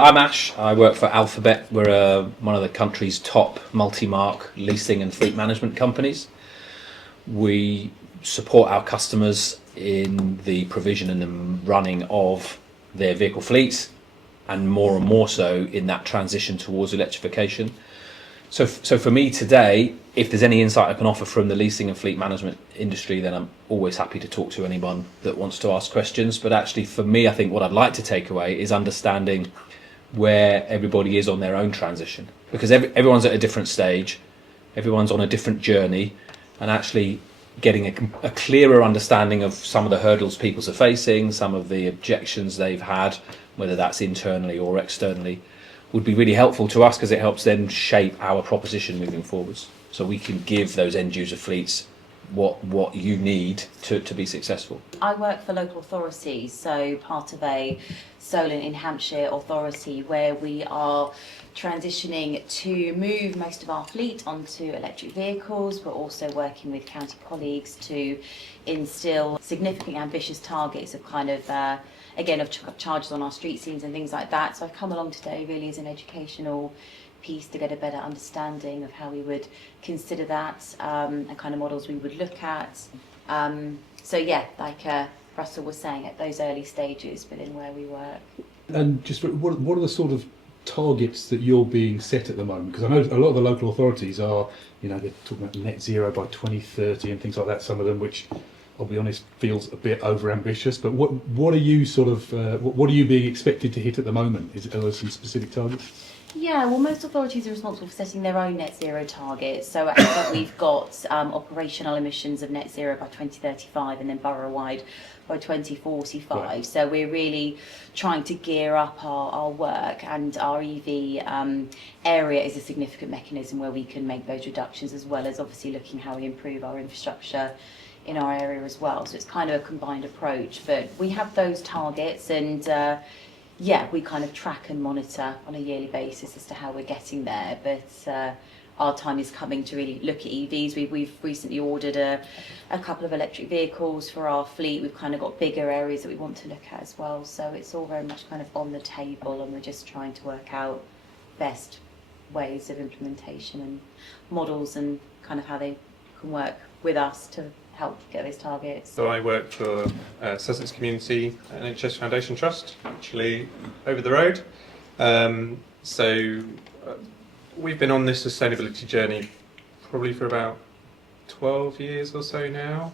I'm Ash. I work for Alphabet. We're one of the country's top multi-mark leasing and fleet management companies. We support our customers in the provision and the running of their vehicle fleets, and more so in that transition towards electrification. So for me today, if there's any insight I can offer from the leasing and fleet management industry, then I'm always happy to talk to anyone that wants to ask questions. But actually for me, I think what I'd like to take away is understanding where everybody is on their own transition, because everyone's at a different stage, everyone's on a different journey, and actually getting a clearer understanding of some of the hurdles people are facing, some of the objections they've had, whether that's internally or externally, would be really helpful to us, because it helps then shape our proposition moving forwards, so we can give those end user fleets what you need to be successful. I work for local authorities, so part of a Solent in Hampshire authority where we are transitioning to move most of our fleet onto electric vehicles, but also working with county colleagues to instill significant ambitious targets of of charges on our street scenes and things like that. So I've come along today really as an educational piece to get a better understanding of how we would consider that, and kind of models we would look at. So yeah, like Russell was saying, at those early stages within where we work. And just what are the sort of targets that you're being set at the moment? Because I know a lot of the local authorities are, they're talking about net zero by 2030 and things like that. Some of them, which I'll be honest, feels a bit over ambitious. But what are you what are you being expected to hit at the moment? Are there some specific targets? Yeah, well, most authorities are responsible for setting their own net zero targets. So I think we've got operational emissions of net zero by 2035 and then borough-wide by 2045. Right. So we're really trying to gear up our work, and our EV area is a significant mechanism where we can make those reductions, as well as obviously looking how we improve our infrastructure in our area as well. So it's kind of a combined approach, but we have those targets, and we kind of track and monitor on a yearly basis as to how we're getting there. But our time is coming to really look at EVs. We've recently ordered a couple of electric vehicles for our fleet. We've kind of got bigger areas that we want to look at as well. So it's all very much kind of on the table, and we're just trying to work out best ways of implementation and models, and kind of how they can work with us to help get those targets. So I work for Sussex Community NHS Foundation Trust, actually over the road. We've been on this sustainability journey probably for about 12 years or so now.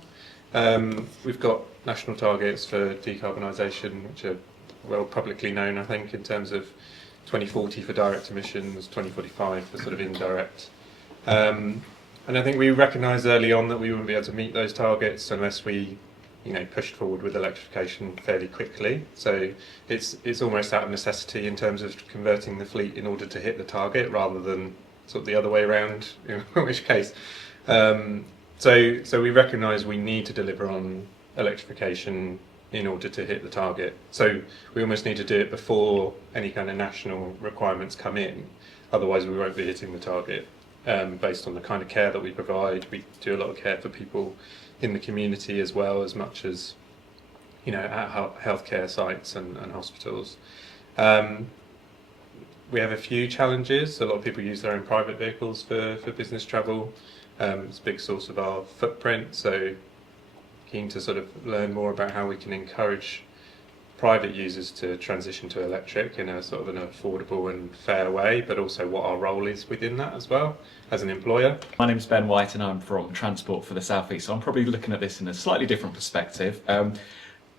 We've got national targets for decarbonisation, which are well publicly known, I think, in terms of 2040 for direct emissions, 2045 for sort of indirect. And I think we recognised early on that we wouldn't be able to meet those targets unless we, pushed forward with electrification fairly quickly. So it's almost out of necessity in terms of converting the fleet in order to hit the target, rather than sort of the other way around, in which case. So we recognise we need to deliver on electrification in order to hit the target. So we almost need to do it before any kind of national requirements come in. Otherwise we won't be hitting the target. Based on the kind of care that we provide. We do a lot of care for people in the community as well, as much as at healthcare sites and hospitals. We have a few challenges. A lot of people use their own private vehicles for business travel. It's a big source of our footprint, so keen to sort of learn more about how we can encourage private users to transition to electric in a sort of an affordable and fair way, but also what our role is within that as well as an employer. My name's Ben White and I'm from Transport for the South East, so I'm probably looking at this in a slightly different perspective.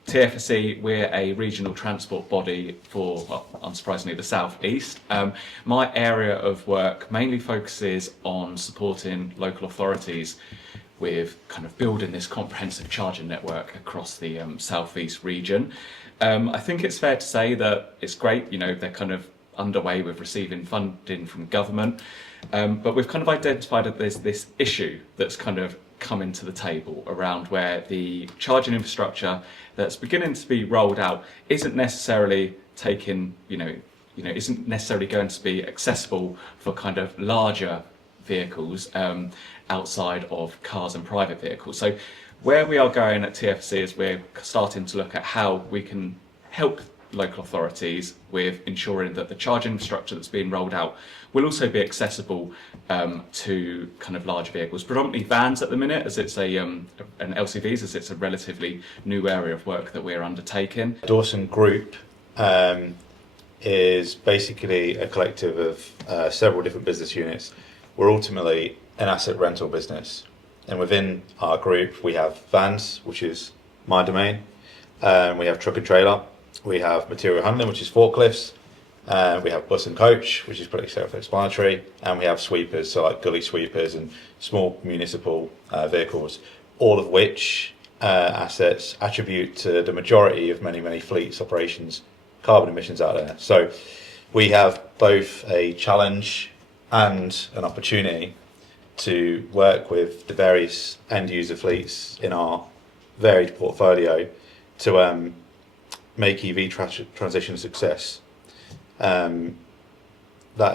TFSE, we're a regional transport body for, well, unsurprisingly, the South East. My area of work mainly focuses on supporting local authorities with kind of building this comprehensive charging network across the South East region. I think it's fair to say that it's great, they're kind of underway with receiving funding from government, but we've kind of identified that there's this issue that's kind of coming to the table around where the charging infrastructure that's beginning to be rolled out isn't necessarily isn't necessarily going to be accessible for kind of larger vehicles outside of cars and private vehicles. So where we are going at TFC is we're starting to look at how we can help local authorities with ensuring that the charging infrastructure that's being rolled out will also be accessible to kind of large vehicles, predominantly vans at the minute, as it's and LCVs, as it's a relatively new area of work that we're undertaking. Dawson Group is basically a collective of several different business units. We're ultimately an asset rental business, and within our group we have vans, which is my domain, we have truck and trailer, we have material handling, which is forklifts, we have bus and coach, which is pretty self-explanatory, and we have sweepers, so like gully sweepers and small municipal vehicles, all of which assets attribute to the majority of many fleets operations carbon emissions out there. So we have both a challenge and an opportunity to work with the various end user fleets in our varied portfolio to make EV transition a success. That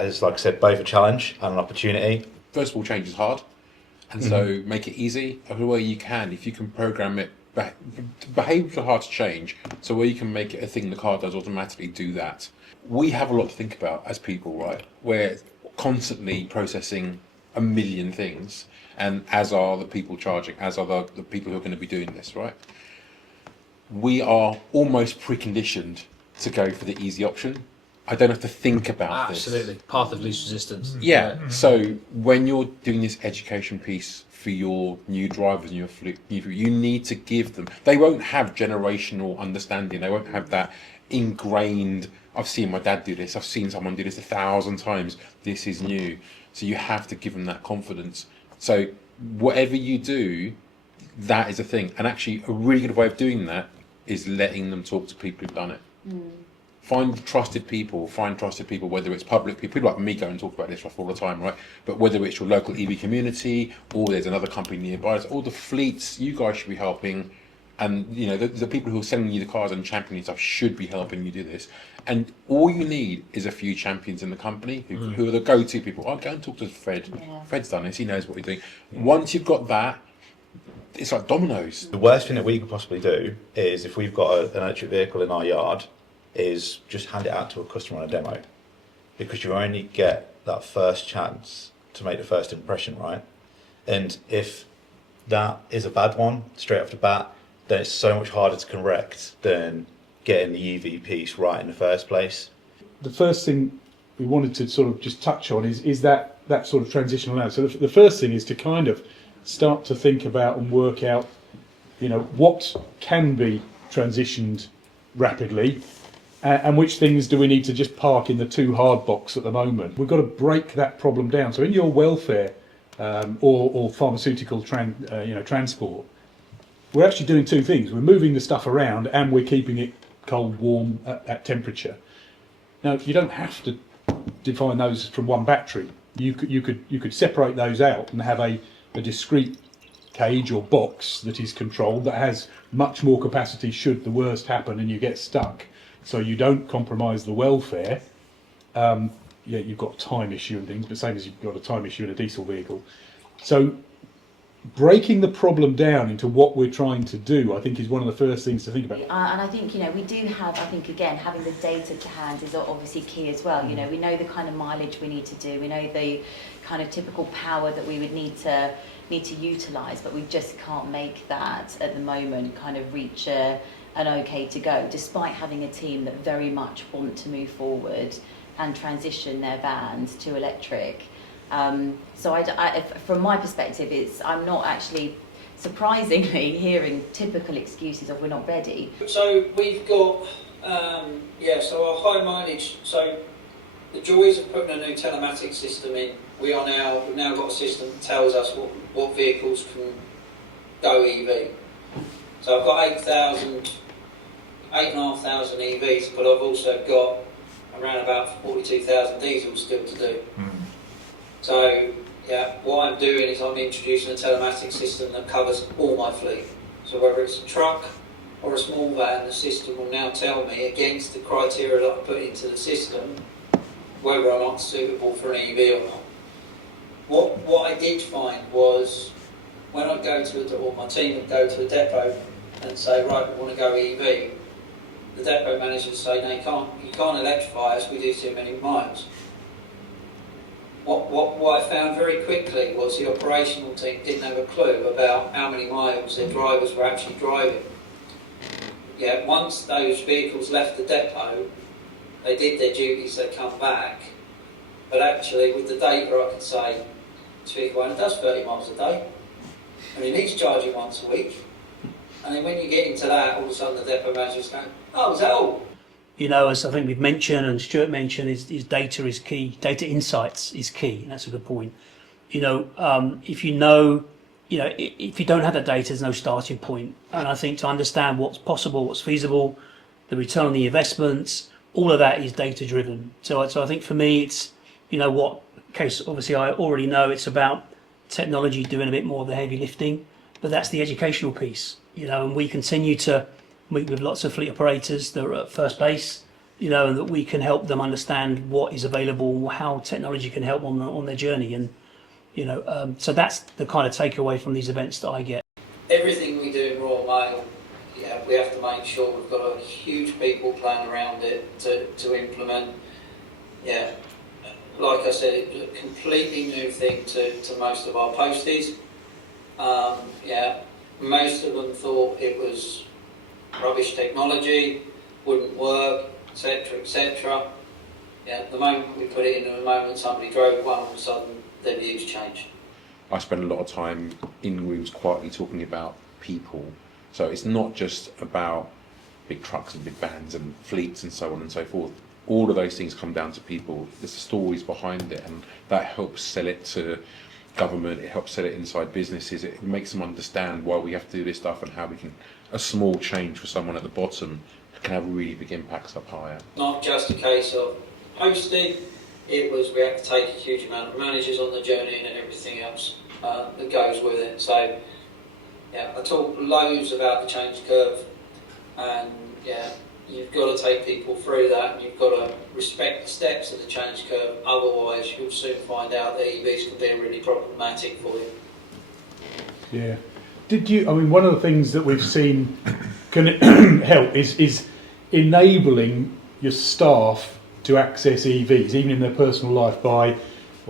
is, like I said, both a challenge and an opportunity. First of all, change is hard, and so make it easy everywhere you can. If you can program it, behaviours are hard to change, so where you can make it a thing the car does automatically, do that. We have a lot to think about as people, right? We're constantly processing a million things, and as are the people charging, as are the people who are going to be doing this, right? We are almost preconditioned to go for the easy option. I don't have to think about this. Absolutely. Path of least resistance. Yeah. So when you're doing this education piece for your new drivers and your fleet, you need to give them. They won't have generational understanding. They won't have that ingrained. I've seen my dad do this. I've seen someone do this 1,000 times. This is new. So you have to give them that confidence. So whatever you do, that is a thing. And actually, a really good way of doing that is letting them talk to people who've done it. Find trusted people, whether it's public people like me go and talk about this stuff all the time, right? But whether it's your local EV community or there's another company nearby, all the fleets you guys should be helping, and you know the people who are selling you the cars and championing stuff should be helping you do this. And all you need is a few champions in the company who are the go-to people. I'll go and talk to Fred. Yeah. Fred's done this, he knows what he's doing. Once you've got that, it's like dominoes. The worst thing that we could possibly do is, if we've got an electric vehicle in our yard, is just hand it out to a customer on a demo, because you only get that first chance to make the first impression, right? And if that is a bad one straight off the bat, then it's so much harder to correct than getting the EV piece right in the first place. The first thing we wanted to sort of just touch on is that sort of transitional now. So the first thing is to kind of start to think about and work out, you know, what can be transitioned rapidly, and which things do we need to just park in the too hard box at the moment. We've got to break that problem down. So in your welfare or pharmaceutical transport, we're actually doing two things. We're moving the stuff around and we're keeping it cold, warm at temperature. Now, you don't have to define those from one battery. You could separate those out and have a discrete cage or box that is controlled, that has much more capacity should the worst happen and you get stuck. So you don't compromise the welfare. You've got a time issue and things, but same as you've got a time issue in a diesel vehicle. So breaking the problem down into what we're trying to do, I think, is one of the first things to think about. And I think, we do have, I think, again, having the data to hand is obviously key as well. We know the kind of mileage we need to do. We know the kind of typical power that we would need to utilise, but we just can't make that at the moment kind of reach an okay to go, despite having a team that very much want to move forward and transition their vans to electric. So from my perspective, I'm not actually, surprisingly, hearing typical excuses of we're not ready. So we've got, so our high mileage, so the joys of putting a new telematics system in, we've now got a system that tells us what vehicles can go EV. So I've got 8,500 EVs, but I've also got around about 42,000 diesels still to do. So, what I'm doing is I'm introducing a telematics system that covers all my fleet. So whether it's a truck or a small van, the system will now tell me, against the criteria that I put into the system, whether I'm not suitable for an EV or not. What I did find was, when I go to my team would go to a depot and say, right, we want to go EV, the depot managers say, no, you can't electrify us, we do too many miles. What I found very quickly was the operational team didn't have a clue about how many miles their drivers were actually driving. Yeah, once those vehicles left the depot, they did their duties, they come back. But actually, with the data, I could say, this vehicle owner does 30 miles a day, and he needs charging once a week. And then when you get into that, all of a sudden the depot manager's going, oh, is that all? You know, as I think we've mentioned and Stuart mentioned, is data is key. Data insights is key, and that's a good point. You know, if you know, if you don't have that data, there's no starting point. And I think to understand what's possible, what's feasible, the return on the investments, all of that is data driven. So I think for me, it's, what case obviously I already know it's about technology doing a bit more of the heavy lifting, but that's the educational piece. And we continue to meet with lots of fleet operators that are at first base, and that we can help them understand what is available, how technology can help on their journey, and so that's the kind of takeaway from these events that I get. Everything we do in Royal Mail, we have to make sure we've got a huge people plan around it to implement. Like I said, it's a completely new thing to most of our posties. Most of them thought it was rubbish technology, wouldn't work, etc., etc. The moment we put it in, and the moment somebody drove one, all of a sudden their views changed. I spend a lot of time in rooms quietly talking about people. So it's not just about big trucks and big vans and fleets and so on and so forth. All of those things come down to people. There's the stories behind it, and that helps sell it to government, it helps sell it inside businesses, it makes them understand why we have to do this stuff and how we can, a small change for someone at the bottom can have really big impacts up higher. Not just a case of posting, it was we had to take a huge amount of managers on the journey and everything else that goes with it. So I talk loads about the change curve, and you've got to take people through that, and you've got to respect the steps of the change curve, otherwise you'll soon find out that EVs can be really problematic for you. Yeah. One of the things that we've seen can help is enabling your staff to access EVs, even in their personal life,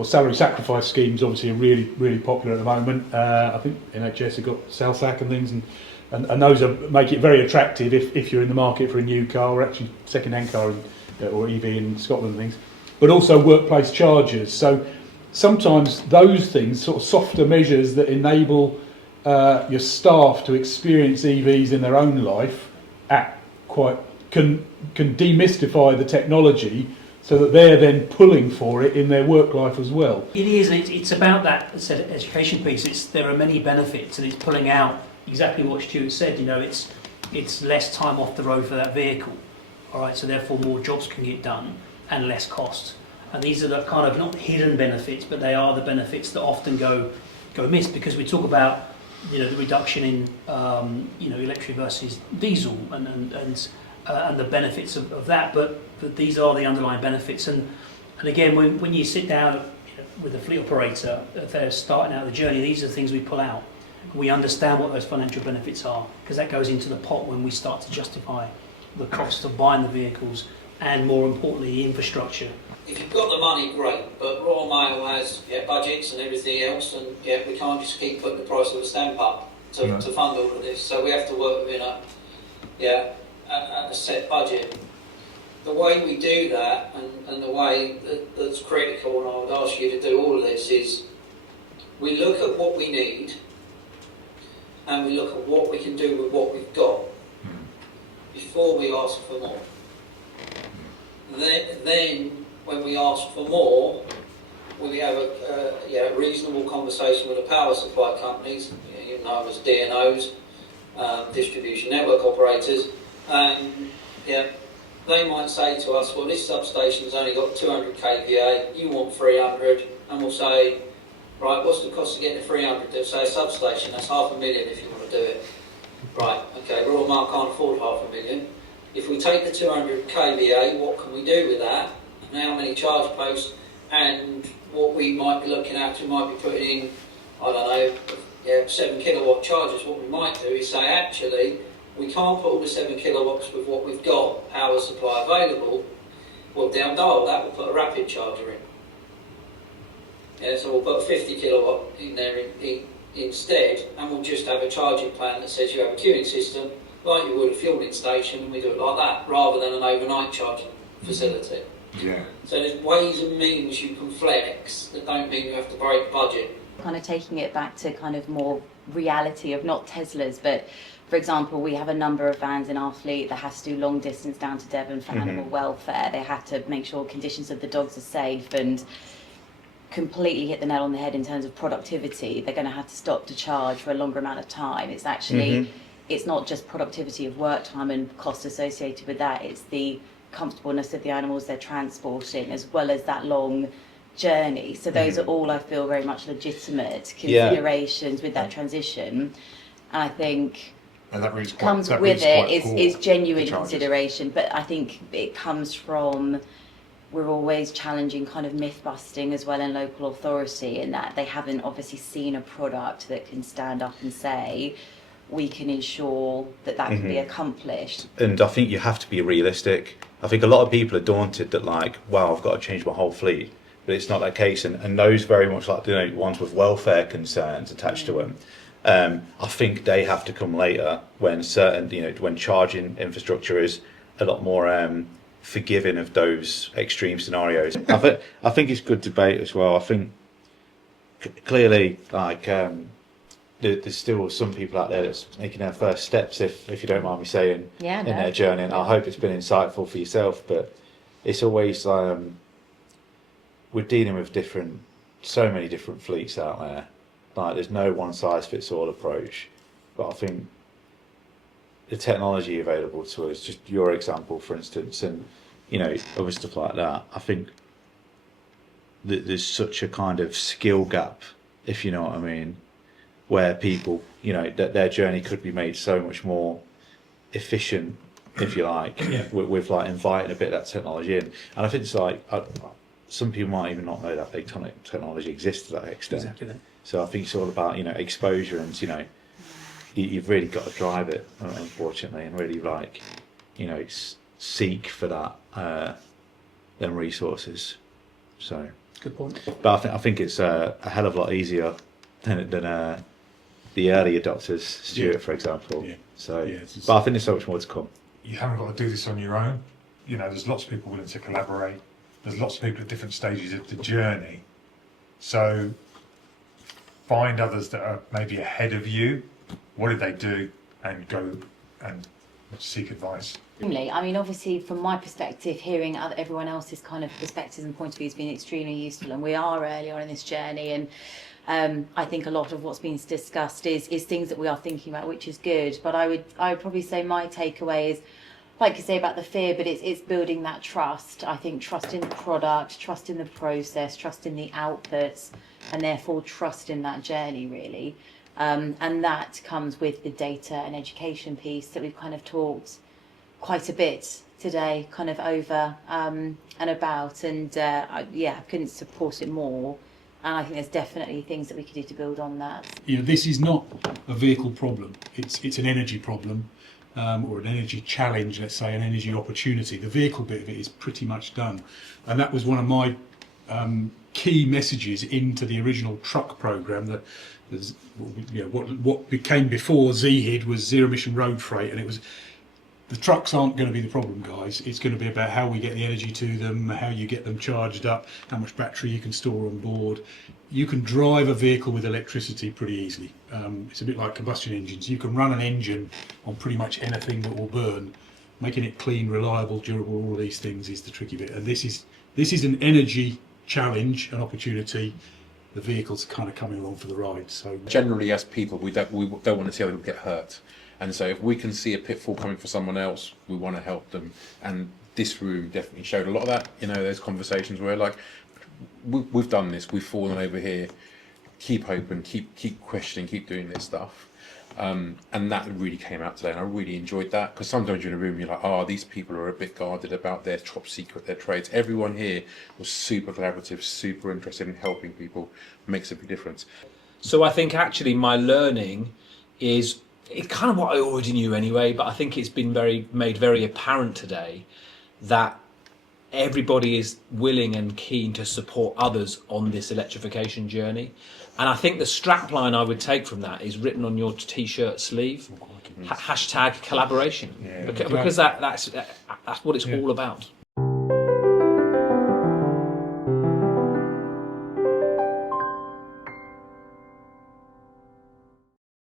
salary sacrifice schemes obviously are really, really popular at the moment. I think NHS have got Salsac and things, and those make it very attractive if you're in the market for a new car, or actually second-hand car or EV in Scotland and things, but also workplace chargers. So sometimes those things, sort of softer measures that enable your staff to experience EVs in their own life can demystify the technology, so that they're then pulling for it in their work life as well. It is. It's about that education piece. There are many benefits, and it's pulling out exactly what Stuart said. It's less time off the road for that vehicle. All right. So therefore, more jobs can get done and less cost. And these are the kind of not hidden benefits, but they are the benefits that often go missed, because we talk about the reduction in electric versus diesel and the benefits of that, but these are the underlying benefits. And again, when you sit down with a fleet operator, if they're starting out the journey, these are the things we pull out. We understand what those financial benefits are, because that goes into the pot when we start to justify the cost of buying the vehicles, and more importantly, the infrastructure. If you've got the money, great, but Royal Mail has budgets and everything else, and we can't just keep putting the price of a stamp up to fund all of this. So we have to work within a set budget. The way we do that, and the way that's critical, and I would ask you to do all of this, is we look at what we need, and we look at what we can do with what we've got before we ask for more. Then when we ask for more, we have a reasonable conversation with the power supply companies, as DNOs, distribution network operators, and they might say to us, well, this substation's only got 200 kVA, you want 300, and we'll say, right, what's the cost of getting a 300? They'll say a substation, that's $500,000 if you want to do it. Right, okay, Royal Mail can't afford $500,000. If we take the 200 kVA, what can we do with that? And how many charge posts? And what we might be looking at, we might be putting in, 7 kilowatt chargers. What we might do is say, actually, We can't put all the 7 kilowatts with what we've got, power supply available. Well, down dial that, we'll put a rapid charger in. Yeah, so we'll put a 50 kilowatt in there instead, and we'll just have a charging plan that says you have a queuing system, like you would a fueling station, and we do it like that, rather than an overnight charging facility. Yeah. So there's ways and means you can flex that don't mean you have to break budget. Kind of taking it back to kind of more reality of not Teslas, but for example, we have a number of vans in our fleet that has to do long distance down to Devon for animal welfare. They have to make sure conditions of the dogs are safe and completely hit the nail on the head in terms of productivity. They're going to have to stop to charge for a longer amount of time. It's actually, it's not just productivity of work time and cost associated with that, it's the comfortableness of the animals they're transporting as well as that long journey. So those are all, I feel, very much legitimate considerations with that transition. And I think And that reads comes that with reads it quite is poor, genuine the charges. consideration, but I think it comes from, we're always challenging kind of myth busting as well in local authority, in that they haven't obviously seen a product that can stand up and say we can ensure that that can be accomplished. And I think you have to be realistic. I think a lot of people are daunted that, like, wow, I've got to change my whole fleet, but it's not that case. And those very much like, you know, ones with welfare concerns attached to them, I think they have to come later when certain, you know, when charging infrastructure is a lot more forgiving of those extreme scenarios. I think it's good debate as well. I think clearly, like, there's still some people out there that's making their first steps, if you don't mind me saying, in their journey. And I hope it's been insightful for yourself. But it's always we're dealing with so many different fleets out there. Like, there's no one size fits all approach. But I think the technology available to us, just your example, for instance, and you know, other stuff like that. I think that there's such a kind of skill gap, if you know what I mean, where people, you know, that their journey could be made so much more efficient, if you like, with like inviting a bit of that technology in. And I think it's like some people might even not know that technology exists to that extent. Exactly that. So I think it's all about, you know, exposure, and you know, you've really got to drive it, unfortunately, and really, like, you know, seek for that them resources. So Good point. but I think it's a hell of a lot easier than the early adopters, Stuart, for example. Yeah. So, Yeah, but I think there's so much more to come. You haven't got to do this on your own. You know, there's lots of people willing to collaborate. There's lots of people at different stages of the journey. So find others that are maybe ahead of you. What did they do? And go and seek advice. I mean, obviously, from my perspective, hearing everyone else's kind of perspectives and point of view has been extremely useful, and we are early on in this journey, and I think a lot of what's been discussed is things that we are thinking about, which is good. But I would probably say my takeaway is, like you say about the fear, but it's building that trust. I think trust in the product, trust in the process, trust in the outputs, and therefore trust in that journey, really. And that comes with the data and education piece that we've kind of talked quite a bit today, kind of over and about. And I couldn't support it more. And I think there's definitely things that we could do to build on that. You know, this is not a vehicle problem. It's an energy problem, or an energy challenge, let's say, an energy opportunity. The vehicle bit of it is pretty much done. And that was one of my key messages into the original truck programme, that what became before ZHID was zero emission road freight, and it was, the trucks aren't going to be the problem, guys. It's going to be about how we get the energy to them, how you get them charged up, how much battery you can store on board. You can drive a vehicle with electricity pretty easily. It's a bit like combustion engines. You can run an engine on pretty much anything that will burn. Making it clean, reliable, durable, all these things is the tricky bit. And this is an energy challenge, an opportunity. The vehicle's kind of coming along for the ride. So Generally, as people, we don't want to see other people get hurt. And so if we can see a pitfall coming for someone else, we want to help them. And this room definitely showed a lot of that. You know, there's conversations where, like, we've done this, we've fallen over here, keep open, keep questioning, keep doing this stuff. And that really came out today, and I really enjoyed that, because sometimes you're in a room, you're like, these people are a bit guarded about their top secret, their trades. Everyone here was super collaborative, super interested in helping people. Makes a big difference. So I think actually my learning is it's kind of what I already knew anyway, but I think it's been made very apparent today that everybody is willing and keen to support others on this electrification journey. And I think the strapline I would take from that is written on your t-shirt sleeve, hashtag collaboration, Yeah. because that's what it's all about.